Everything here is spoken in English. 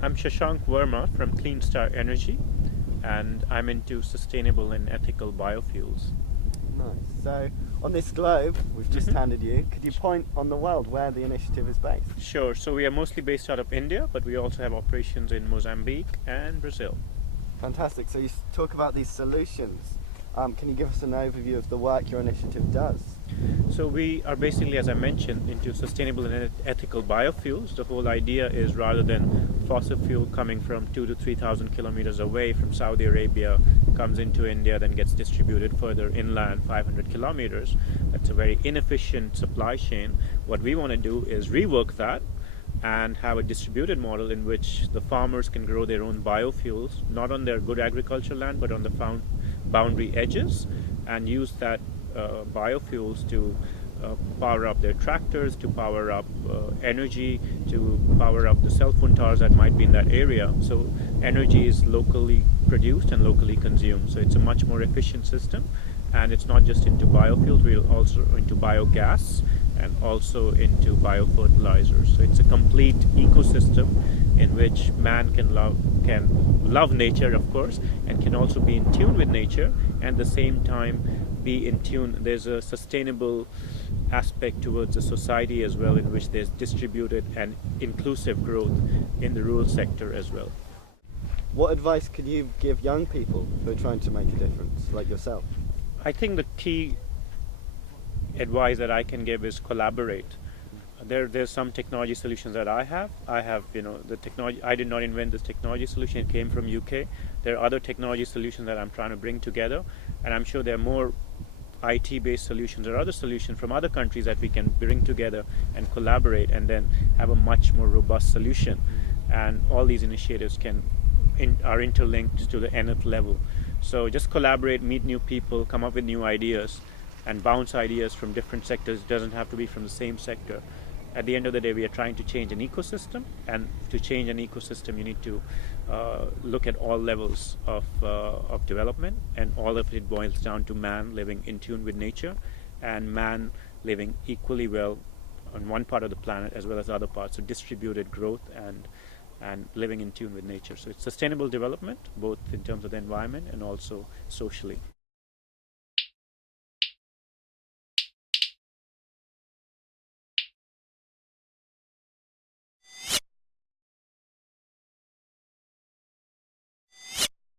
I'm Shashank Verma from Clean Star Energy, and I'm into sustainable and ethical biofuels. Nice. So, on this globe we've just handed you, could you point on the world where the initiative is based? Sure, so we are mostly based out of India, but we also have operations in Mozambique and Brazil. Fantastic. So, you talk about these solutions. Can you give us an overview of the work your initiative does? So we are basically, as I mentioned, into sustainable and ethical biofuels. The whole idea is rather than fossil fuel coming from 2 to 3,000 kilometers away from Saudi Arabia, comes into India, then gets distributed further inland 500 kilometers. That's a very inefficient supply chain. What we want to do is rework that and have a distributed model in which the farmers can grow their own biofuels, not on their good agricultural land, but on the boundary edges, and use that biofuels to power up their tractors, to power up energy, to power up the cell phone towers that might be in that area. So energy is locally produced and locally consumed. So it's a much more efficient system, and it's not just into biofuels, we're also into biogas and also into biofertilizers. So it's a complete ecosystem in which man can love nature, of course, and can also be in tune with nature, and at the same time be in tune. There's a sustainable aspect towards the society as well, in which there's distributed and inclusive growth in the rural sector as well. What advice could you give young people who are trying to make a difference, like yourself? I think the key advice that I can give is collaborate. There's some technology solutions that I have. The technology. I did not invent this technology solution. It came from UK. There are other technology solutions that I'm trying to bring together, and I'm sure there are more IT-based solutions or other solutions from other countries that we can bring together and collaborate, and then have a much more robust solution. And all these initiatives are interlinked to the nth level. So just collaborate, meet new people, come up with new ideas, and bounce ideas from different sectors. It doesn't have to be from the same sector. At the end of the day, we are trying to change an ecosystem, and to change an ecosystem, you need to look at all levels of development, and all of it boils down to man living in tune with nature, and man living equally well on one part of the planet as well as other parts. So distributed growth and living in tune with nature. So it's sustainable development, both in terms of the environment and also socially.